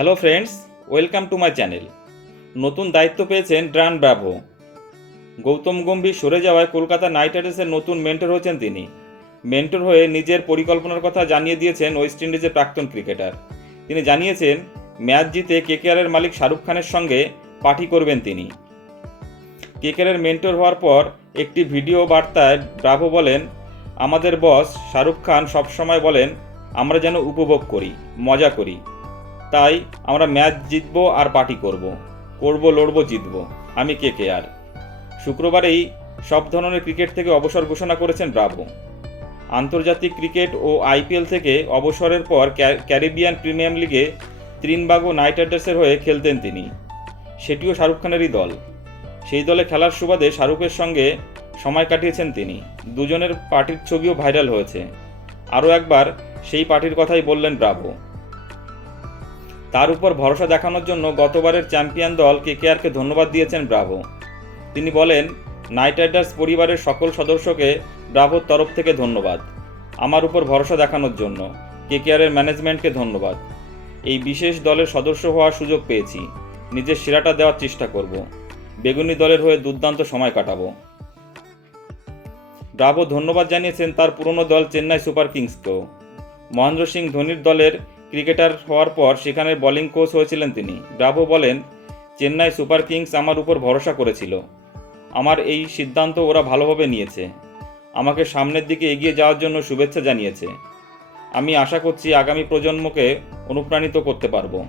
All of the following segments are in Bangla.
Hello friends welcome to my channel নতুন দায়িত্ব পেয়েছেন ড্রান ব্রাভো। গৌতম গম্ভীর সরে যাওয়ায় কলকাতা নাইট রাইডার্সের নতুন মেন্টর হয়েছেন তিনি। মেন্টর হয়ে নিজের পরিকল্পনার কথা জানিয়ে দিয়েছেন ওয়েস্ট ইন্ডিজের প্রাক্তন ক্রিকেটার। তিনি জানিয়েছেন, ম্যাচ জিতে কেকেআরের মালিক শাহরুখ খানের সঙ্গে পার্টি করবেন তিনি। কেকেআরের মেন্টর হওয়ার পর একটি ভিডিও বার্তায় ব্রাভো বলেন, আমাদের বস শাহরুখ খান সবসময় বলেন, আমরা যেন উপভোগ করি, মজা করি। তাই আমরা ম্যাচ জিতবো আর পার্টি করব। করব, লড়ব, জিতবো। আমি কে কে আর? শুক্রবারেই সব ধরনের ক্রিকেট থেকে অবসর ঘোষণা করেছেন ব্রাভো। আন্তর্জাতিক ক্রিকেট ও আইপিএল থেকে অবসরের পর ক্যারিবিয়ান প্রিমিয়ার লিগে ত্রিনবাগো নাইট রাইডার্সের হয়ে খেলতেন তিনি। সেটিও শাহরুখ খানেরই দল। সেই দলে খেলার সুবাদে শাহরুখের সঙ্গে সময় কাটিয়েছেন তিনি। দুজনের পার্টির ছবিও ভাইরাল হয়েছে। আরও একবার সেই পার্টির কথাই বললেন ব্রাভো। তার উপর ভরসা দেখানোর জন্য গতবারের চ্যাম্পিয়ন দল কেকেআরকে ধন্যবাদ দিয়েছেন ব্রাভো। তিনি বলেন, নাইট রাইডার্স পরিবারের সকল সদস্যকে ব্রাভোর তরফ থেকে ধন্যবাদ। আমার উপর ভরসা দেখানোর জন্য কেকেআরের ম্যানেজমেন্টকে ধন্যবাদ। এই বিশেষ দলের সদস্য হওয়ার সুযোগ পেয়েছি। নিজের সেরাটা দেওয়ার চেষ্টা করব। বেগুনি দলের হয়ে দুর্দান্ত সময় কাটাবো। ব্রাভো ধন্যবাদ জানিয়েছেন তার পুরনো দল চেন্নাই সুপার কিংসকেও। মহেন্দ্র সিং ধোনির দলের ক্রিকেটার হওয়ার পর সেখানে বোলিং কোচ হয়েছিলেন তিনি। ব্রাভো বলেন, চেন্নাই সুপার কিংস আমার উপর ভরসা করেছিল। আমার এই সিদ্ধান্ত ওরা ভালোভাবে নিয়েছে। আমাকে সামনের দিকে এগিয়ে যাওয়ার জন্য শুভেচ্ছা জানিয়েছে। আমি আশা করছি আগামী প্রজন্মকে অনুপ্রাণিত করতে পারব।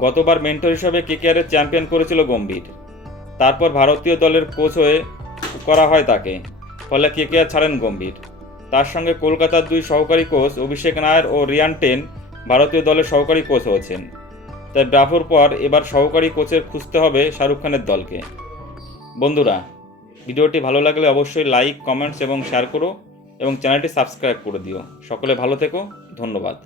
গতবার মেন্টর হিসেবে কেকেআরের চ্যাম্পিয়ন করেছিল গম্ভীর। তারপর ভারতীয় দলের কোচ হয়ে করা হয় তাকে। ফলে কেকেআর ছাড়েন গম্ভীর। তার সঙ্গে কলকাতার দুই সহকারী কোচ অভিষেক নায়ার ও রিয়ান টেন ভারতীয় দলের সহকারী কোচ হয়েছেন। তাই ব্রাভোর পর এবার সহকারী কোচের খুঁজতে হবে শাহরুখ খানের দলকে। বন্ধুরা, ভিডিওটি ভালো লাগলে অবশ্যই লাইক, কমেন্টস এবং শেয়ার করো এবং চ্যানেলটি সাবস্ক্রাইব করে দিও। সকলে ভালো থেকো, ধন্যবাদ।